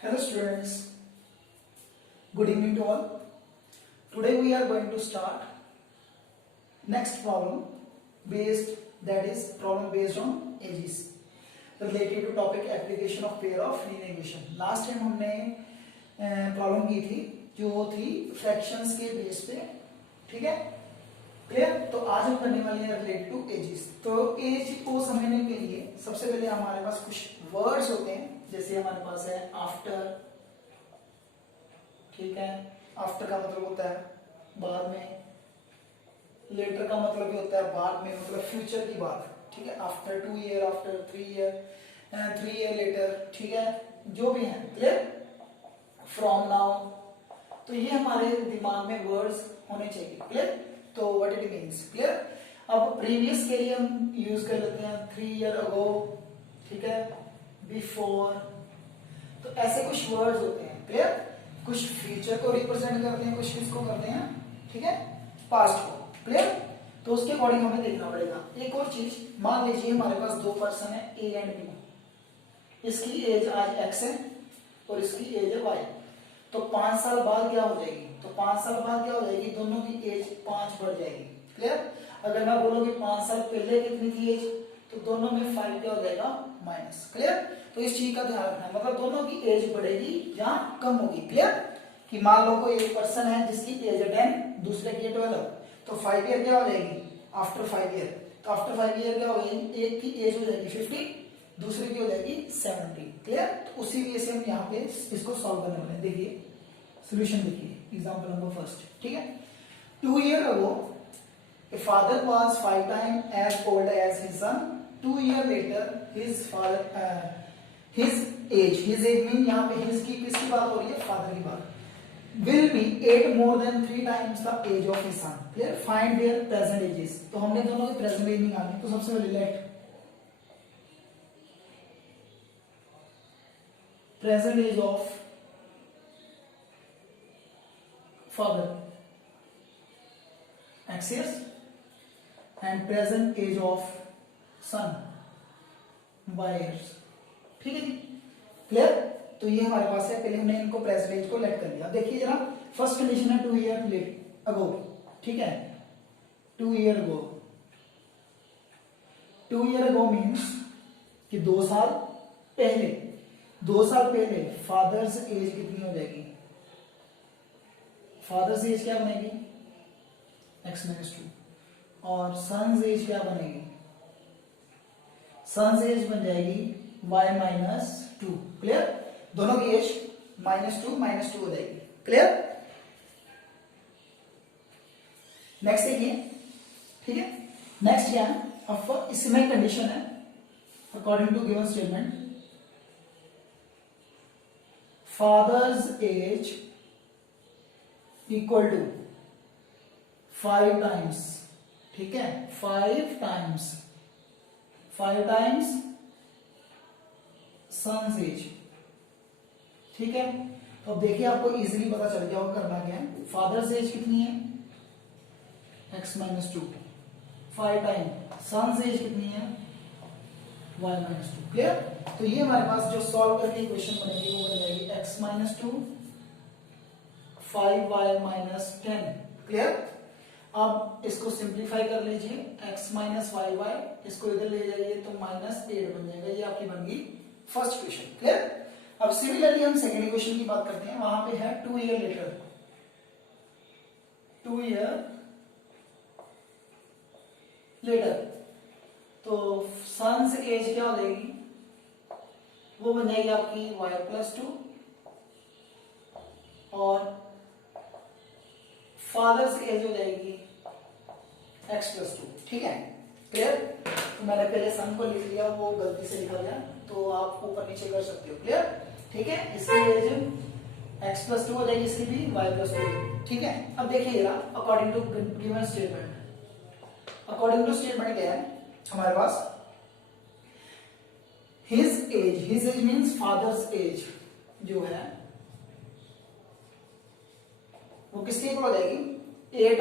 Hello students, good evening to all. Today we are going to start next problem problem based on ages related to topic application of pair of linear equation. Last time हमने problem की थी जो थी fractions के base पे, ठीक है clear. तो आज हम करने वाले हैं रिलेटेड टू एजेस। तो एज को समझने के लिए सबसे पहले हमारे पास कुछ वर्ड्स होते हैं, जैसे हमारे पास है आफ्टर, ठीक है। आफ्टर का मतलब होता है बाद में, लेटर का मतलब भी होता है बाद में, मतलब फ्यूचर की बात, ठीक है। After 2 year, after 3 year, 3 year later, ठीक है, जो भी है क्लियर। फ्रॉम नाउ, तो ये हमारे दिमाग में वर्ड्स होने चाहिए क्लियर। तो व्हाट इट मींस क्लियर। अब प्रीवियस के लिए हम यूज कर लेते हैं 3 ईयर अगो, ठीक है, बिफोर। तो ऐसे कुछ वर्ड्स होते हैं क्लियर, कुछ फ्यूचर को रिप्रेजेंट करते हैं, कुछ किसको करते हैं, ठीक है, पास्ट को, क्लियर। तो उसके अकॉर्डिंग हमें देखना पड़ेगा। एक और चीज, मान लीजिए हमारे पास दो पर्सन है ए एंड बी, इसकी एज आज एक्स है और इसकी एज है वाई। तो 5 साल बाद क्या हो जाएगी, तो 5 साल बाद क्या हो जाएगी, दोनों की एज 5 बढ़ जाएगी क्लियर। अगर मैं बोलूं कि 5 साल पहले कितनी थी एज, तो दोनों में 5 क्या हो जाएगा, माइनस, क्लियर। तो इस चीज का ध्यान रखना, मतलब दोनों की एज बढ़ेगी या कम होगी क्लियर। कि मान लो कोई एक पर्सन है जिसकी एज है 10, दूसरे की 12, तो 5 ईयर क्या हो जाएगी आफ्टर 5 ईयर। तो आफ्टर 5 ईयर क्या हो जाएगी, एक की एज हो जाएगी 50, दूसरे की हो जाएगी 70, क्लियर। तो उसी वजह से हम यहाँ पे इसको सॉल्व करने वाले हैं। देखिए सोल्यूशन देखिए, एग्जांपल नंबर फर्स्ट, ठीक है। 2 year ago a father was 5 times as old as his son. 2 year later his age mean यहाँ पे his की किसकी बात हो रही है, फादर की बात, will be 8 more than 3 times the age of his son. Clear? Find their present ages. तो हमने दोनों की प्रेजेंट एज निकालनी। तो सबसे पहले late present age of father x years and present age of son y years, ठीक है जी, क्लियर। तो ये हमारे पास है, पहले हमने इनको प्रेजेंट एज को लेट कर लिया। देखिए जरा, फर्स्ट कंडीशन है 2 ईयर लेट अगो, ठीक है, 2 year ago. 2 year ago means कि 2 साल पहले, 2 साल पहले फादर्स एज कितनी हो जाएगी, फादर्स एज क्या बनेगी, x माइनस 2, और सन्स एज क्या बनेगी, सन्स एज बन जाएगी y माइनस 2, क्लियर। दोनों की एज -2 हो जाएगी, क्लियर। नेक्स्ट देखिए, ठीक है, नेक्स्ट क्या है, अब इसमें कंडीशन है according to given statement, father's age equal to 5 times, ठीक है, 5 टाइम्स सन्स एज, ठीक है। तो अब देखिए आपको इजीली पता चल गया होगा करना क्या है। फादर्स एज कितनी है, x minus 2, 5 time son's age कितनी है, y माइनस 2, क्लियर। तो ये हमारे पास जो सॉल्व करके इक्वेशन बनेगी वो बन जाएगी x minus 2 5y minus 10, clear. अब इसको सिंप्लीफाई कर लीजिए, x माइनस वाई वाई, इसको इधर ले जाइए तो -8 बन जाएगा। ये आपकी बन गई फर्स्ट इक्वेशन, क्लियर। अब सिमिलरली हम सेकेंड इक्वेशन की बात करते हैं, वहां पे है 2 ईयर लेटर, 2 ईयर लेटर। तो सन्स एज क्या हो जाएगी, वो बन जाएगी आपकी y प्लस 2, और फादर्स एज हो जाएगी x प्लस 2, ठीक है, क्लियर। तो मैंने पहले सन को लिख लिया, वो गलती से लिखा गया, तो आप ऊपर नीचे कर सकते हो, क्लियर, ठीक है। इसकी एज x प्लस 2 हो जाएगी, इसकी भी y प्लस 2, ठीक है। अब देखिए जरा, according to given statement, according to statement क्या है हमारे पास, his age means father's age जो है वो किसके इक्वल हो जाएगी, 8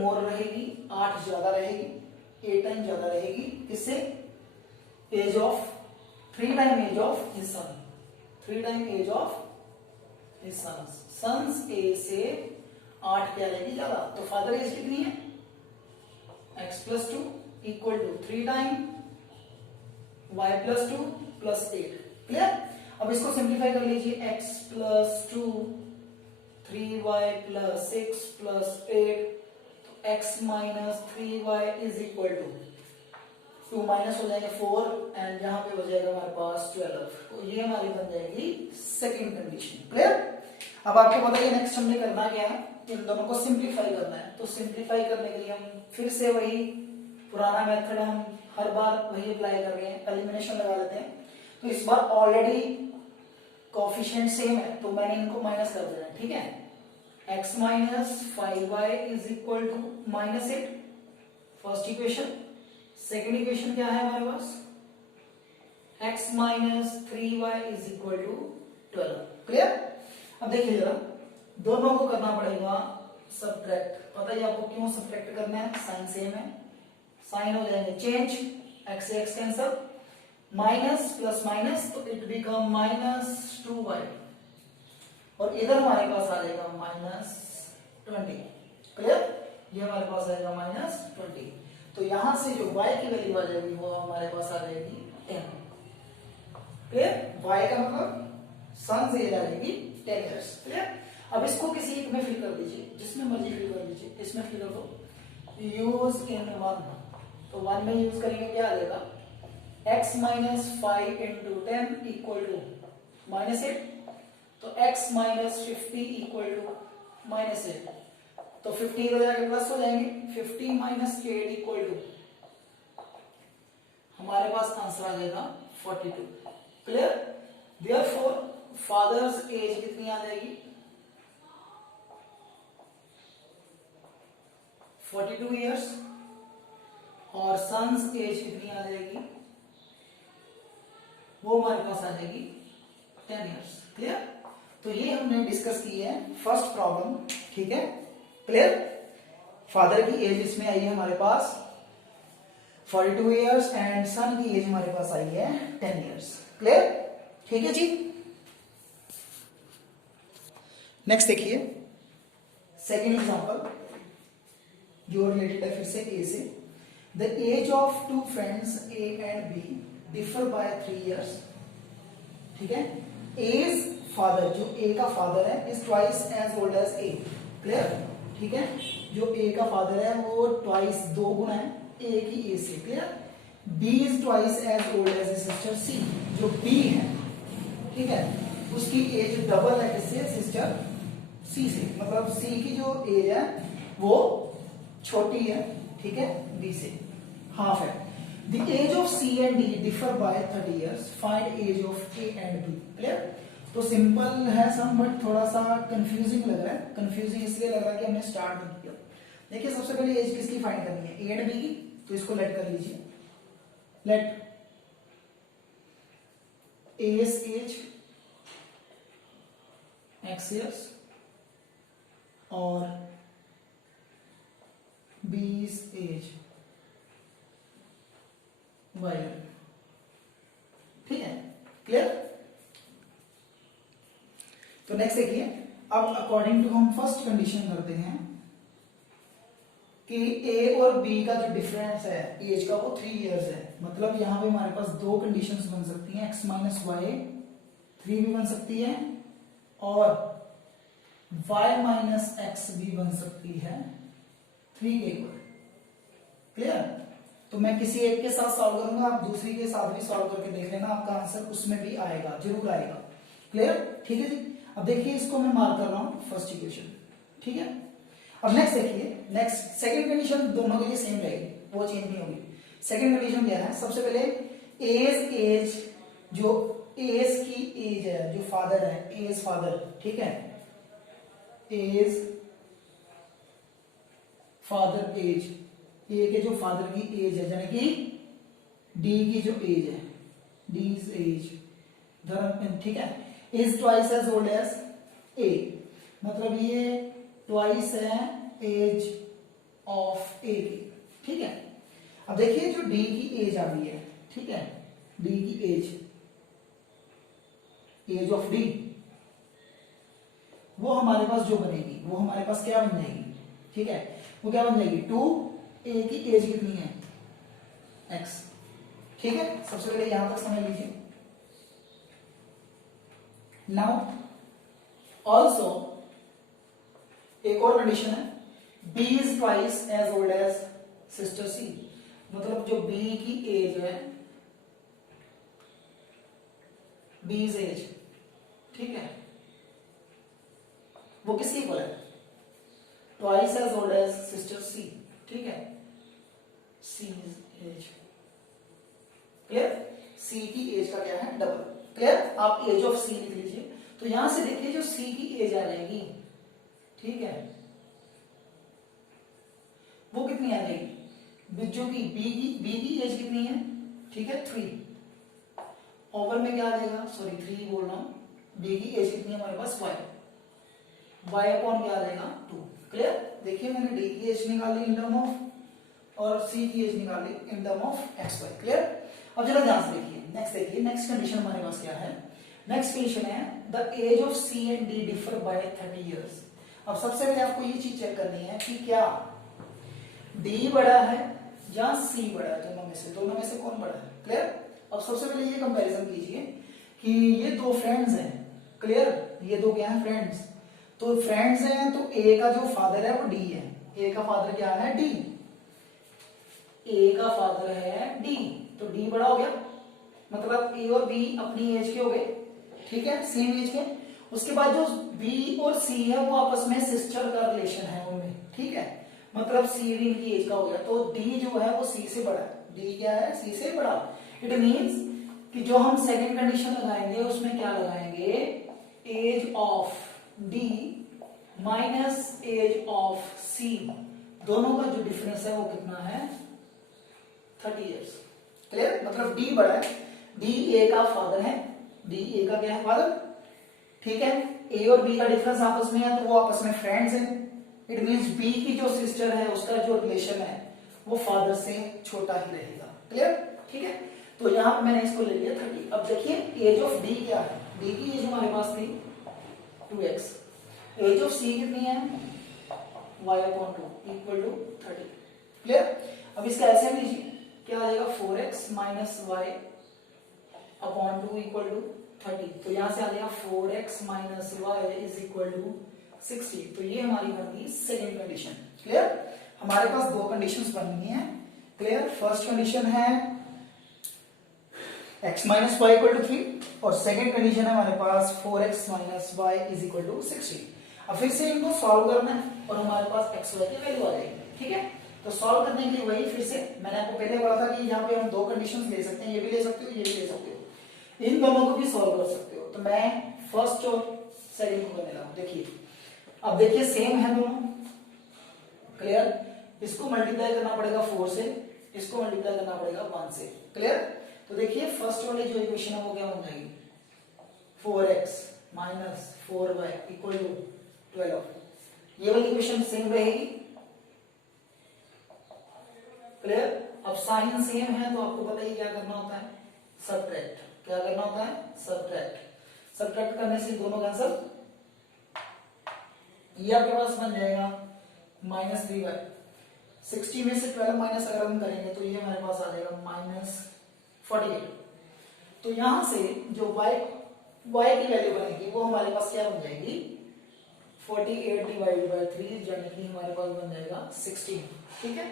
मोर रहेगी, 8 ज्यादा रहेगी, 8 टाइम ज्यादा रहेगी, किससे, age of 3 time age of his son, 3 time age of his sons. Son's age से 8 क्या रहेगी ज्यादा, तो फादर एज कितनी है x plus 2 equal to 3 time y plus 2 plus 8। Clear. अब इसको सिंप्लीफाई कर लीजिए, x plus 2 3y plus 6 plus 8, तो x minus 3y is equal to 2 minus हो जाएंगे 4 एंड यहां पे हो जाएगा हमारे पास 12। तो ये हमारी बन जाएगी सेकंड कंडीशन। क्लियर। अब आपको पता है नेक्स्ट हमने करना क्या है, इन दोनों को सिंप्लीफाई करना है। तो सिंप्लीफाई करने के लिए हम फिर से वही पुराना मेथड हम हर बार वही अप्लाई कर रहे हैं, एलिमिनेशन लगा लेते हैं। तो इस बार ऑलरेडी कोएफिशिएंट सेम है तो मैंने इनको माइनस कर दिया है, ठीक है। x minus 5y is equal to minus 8, first equation. Second equation क्या है हमारे पास, x minus 3y is equal to 12। Clear. अब देखिए जरा, दोनों को करना पड़ेगा सब्ट्रैक्ट। पता है आपको क्यों सब्ट्रैक्ट करना है, साइन सेम है, साइन हो जाएंगे चेंज, x से x cancel, minus plus minus तो इट बिकम माइनस 2y, और इधर हमारे पास आ जाएगा माइनस 20। क्लियर। ये हमारे पास आएगा माइनस 20, तो यहां से जो y की वैल्यू आ जाएगी वो हमारे पास आ जाएगी 10। क्लियर। y का मतलब सन से आ जाएगी 10 इयर्स। क्लियर। अब इसको किसी एक में फिल कर दीजिए, जिसमें मर्जी फिल कर दीजिए, इसमें फिल कर दो, यूज इन 1, तो 1 में यूज करेंगे क्या आ जाएगा, x minus 5 into 10 equal to minus 8, तो x minus 50 equal to minus 8, तो 50 हो जाएगा प्लस हो जाएंगे, 50 माइनस 8 इक्वल टू हमारे पास आंसर आ जाएगा 42। क्लियर। देयरफॉर फादर्स एज कितनी आ जाएगी, 42 इयर्स, और सन्स एज कितनी आ जाएगी, वो हमारे पास आ जाएगी 10 इयर्स। क्लियर। तो ये हमने डिस्कस की है फर्स्ट प्रॉब्लम, ठीक है। क्लियर। फादर की एज इसमें आई है हमारे पास 42 इयर्स एंड सन की एज हमारे पास आई है 10 इयर्स। क्लियर। ठीक है जी। नेक्स्ट देखिए सेकेंड एग्जांपल जो रिलेटेड है फिर से ए से। The age of two friends A and B differ by 3 years. ठीक है। एज फादर, जो ए का फादर है, is twice as old as A. Clear. ठीक है। जो ए का फादर है वो ट्वाइस, 2 गुना है ए की ए से। Clear. B is twice as old as sister C. जो बी है, ठीक है, उसकी एज डबल है किससे, सिस्टर सी से। मतलब सी की जो एज है वो छोटी है, ठीक है, बी से, हाफ है। The age of C and D differ by 30 years, find age of A and B. Clear. तो सिंपल है सम, बट थोड़ा सा कंफ्यूजिंग लग रहा है। कंफ्यूजिंग इसलिए लग रहा है कि हमने स्टार्ट नहीं किया। देखिए सबसे पहले एज किसकी फाइंड करनी है, ए एंड बी की, तो इसको लेट कर लीजिए। लेट ए's एज x इयर्स और b's एज y। ठीक है। क्लियर। तो नेक्स्ट देखिए, अब अकॉर्डिंग टू हम फर्स्ट कंडीशन करते हैं कि ए और बी का जो डिफरेंस है एज का वो 3 इयर्स है। मतलब यहां पे हमारे पास 2 कंडीशंस बन सकती हैं, x माइनस वाई 3 भी बन सकती है और y माइनस एक्स भी बन सकती है 3 के इक्वल। क्लियर। तो मैं किसी एक के साथ सॉल्व करूंगा, आप दूसरी के साथ भी सॉल्व करके देख लेना, आपका आंसर उसमें भी आएगा, जरूर आएगा। क्लियर। ठीक है जी। अब देखिए इसको मैं मार्क कर रहा हूं फर्स्ट इक्वेशन। ठीक है। अब नेक्स्ट देखिए, नेक्स्ट सेकंड कंडीशन दोनों के लिए सेम रहेगी, वो चेंज नहीं होगी। सेकंड कंडीशन क्या है, सबसे पहले एज, जो एज की एज है, जो फादर है, एज फादर, ठीक है, एज फादर एज, ए के जो फादर की एज है, यानी कि डी की जो एज है, डी एज धर्म, ठीक है, is twice as old as A. मतलब ये ट्वाइस है एज ऑफ ए की। ठीक है। अब देखिए जो डी की एज आ गई है, ठीक है, डी की एज एज ऑफ डी, वो हमारे पास जो बनेगी वो हमारे पास क्या बन जाएगी, ठीक है, वो क्या बन जाएगी, 2a की एज कितनी है, x, ठीक है। सबसे पहले यहां तक समझ लीजिए। नाउ ऑल्सो एक और कंडीशन है, b is twice as old as sister c, मतलब जो b की एज है, b's एज, ठीक है, वो किसकी इक्वल है, twice as old as sister c, ठीक है, c's एज, क्लियर, c की एज का क्या है, डबल, क्लियर। आप एज ऑफ c लिख लीजिए, तो यहां से देखिए जो c की एज आ जाएगी, ठीक है, वो कितनी आ जाएगी, जो कि b की एज कितनी है, ठीक है, 3, ओवर में क्या आ जाएगा, सॉरी 3 बोल रहा हूं, b की एज कितनी है हमारे पास y अपॉन क्या आ जाएगा 2, क्लियर। देखिए मैंने d की एज निकाली इन टर्म ऑफ और c की एज निकाली in term of x y, clear. अब जरा ध्यान से देखिए, नेक्स्ट कंडीशन हमारे पास क्या है, नेक्स्ट कंडीशन है the age of c and d differ by 30 years. अब सबसे पहले आपको ये चीज चेक करनी है कि क्या d बड़ा है या c बड़ा है, दोनों में से कौन बड़ा है, क्लियर। अब सबसे पहले ये कंपैरिजन कीजिए कि ये दो फ्रेंड्स हैं, क्लियर, ये दो क्या है, फ्रेंड्स, तो फ्रेंड्स हैं, तो a का जो फादर है वो d है, a का फादर क्या है, d, a का फादर है d, तो d बड़ा हो गया, मतलब a और b अपनी एज के हो गए, ठीक है, सेम एज के। उसके बाद जो b और c है वो आपस में सिस्टर का रिलेशन है उनमें, ठीक है, मतलब c भी इनकी एज का हो गया, तो d जो है वो c से बड़ा है, d क्या है, c से बड़ा। इट मींस कि जो हम सेकंड कंडीशन लगाएंगे उसमें क्या लगाएंगे, age of d minus age of c, दोनों का जो डिफरेंस है वो कितना है, 30 इयर्स, क्लियर। मतलब d बड़ा है, d a का फादर है, d a का क्या है, फादर, ठीक है, a और b का डिफरेंस आपस में है, तो वो आपस में फ्रेंड्स हैं। इट मींस b की जो सिस्टर है उसका जो रिलेशन है वो फादर से छोटा ही रहेगा, क्लियर, ठीक है। तो यहां पे मैंने इसको ले लिया 30। अब देखिए एज ऑफ d क्या है, d की एज हमारे पास थी 2x, एज ऑफ c कितनी है, y upon 2 equal to 30, clear. अब इसका ऐसे लीजिए, क्या आ जाएगा, 4x minus y upon 2 equal to 30, तो यहां से आ जाएगा 4x minus y is equal to 60, तो ये हमारी बन गई सेकेंड कंडीशन, क्लियर। हमारे पास दो कंडीशंस बन गई हैं, क्लियर। फर्स्ट कंडीशन है x minus y equal to 3 और सेकेंड कंडीशन है हमारे पास 4x minus y is equal to 60। अब फिर से इनको सॉल्व करना है और हमारे पास x y की वैल्यू आ जाएगी, ठीक है। तो सॉल्व करने के लिए वही फिर से मैंने आपको पहले बोला था कि यहाँ पे हम दो कंडीशंस ले सकते हैं, ये भी ले सकते हो, ये भी ले सकते हो, इन दोनों को भी सॉल्व कर सकते हो। तो मैं फर्स्ट और सेकंड को करने लगा, देखिए अब देखिए सेम है दोनों, क्लियर। इसको मल्टीप्लाई करना पड़ेगा 4 से, इसको मल्टीप्लाई करना पड़ेगा 1 से, क्लियर। तो देखिए फर्स्ट वाली जो इक्वेशन है वो क्या बन जाएगी, 4x minus 4y equal to 12। ये वाली इक्वेशन सेम रहेगी, क्लियर। अब साइन सेम है तो आपको पता ही क्या करना होता है, सबट्रैक्ट, क्या करना होता है, सबट्रैक्ट। सबट्रैक्ट करने से दोनों कैंसिल, ये आपके पास बन जाएगा माइनस 3y, 60 में से 12 माइनस अगर हम करेंगे तो ये हमारे पास आ जाएगा माइनस 48। तो यहां से जो y की वैल्यू बनेगी वो हमारे पास क्या बन जाएगी, 48 डिवाइडेड बाय 3 यानी कि हमारे पास बन जाएगा 16, ठीक है।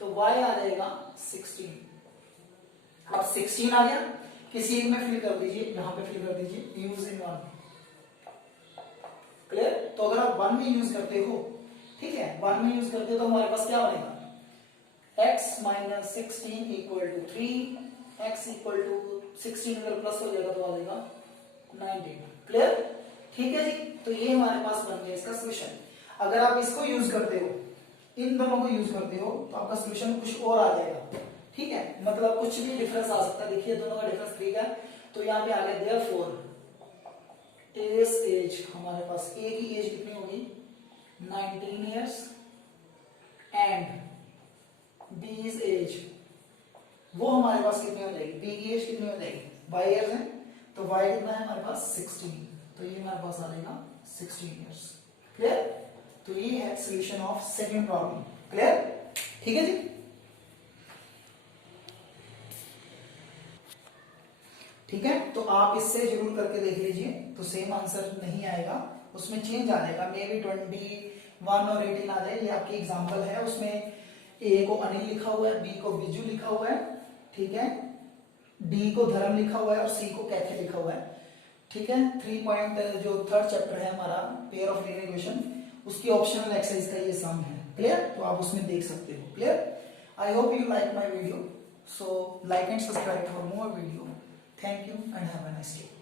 तो y आ जाएगा 16। अब 16 आ गया, किसी एक में फिल कर दीजिए, यहां पे फिल कर दीजिए, यूज इन 1, क्लियर। तो अगर आप 1 में यूज करते हो, ठीक है, 1 में यूज करते हो तो हमारे पास क्या बनेगा, x minus 16 equal to 3, x equal to 16 अगर प्लस हो जाएगा तो आ जाएगा 19, क्लियर, ठीक है जी। तो ये हमारे पास बन गया इसका सोल्यूशन। अगर आप इसको यूज करते हो, इन दोनों को यूज करते हो तो आपका सोल्यूशन कुछ और आ जाएगा, ठीक है, मतलब कुछ भी डिफरेंस आ सकता है। देखिए दोनों का डिफरेंस 3 है, तो यहाँ पे आ गया देयरफॉर एज हमारे पास a की एज कितनी होगी, 19 इयर्स एंड b's एज वो हमारे पास कितनी हो जाएगी, b की एज कितनी हो जाएगी, 22 इयर्स है, तो y कितना है हमारे पास 16, तो ये हमारे पास आ जाएगा 16 इयर्स। क्लियर? तो ये है solution of second problem. Clear? ठीक है जी। ठीक है, तो आप इससे जरूर करके देख लीजिए, तो सेम आंसर नहीं आएगा, उसमें चेंज आ जाएगा, मे बी 21 और 18 आ जाए। ये आपकी एग्जांपल है, उसमें ए को अनिल लिखा हुआ है, बी को बिजू लिखा हुआ है, ठीक है, डी को धर्म लिखा हुआ है और सी को कैथे लिखा हुआ है। ठीक है, 3 पॉइंट जो थर्ड चैप्टर है हमारा पेयर ऑफ लीनियर इक्वेशन, उसकी ऑप्शनल एक्सरसाइज का ये सम है। क्लियर? तो आप उसमें देख सकते हो। Clear? I hope you like my video, so like and subscribe for more video. Thank you and have a nice day.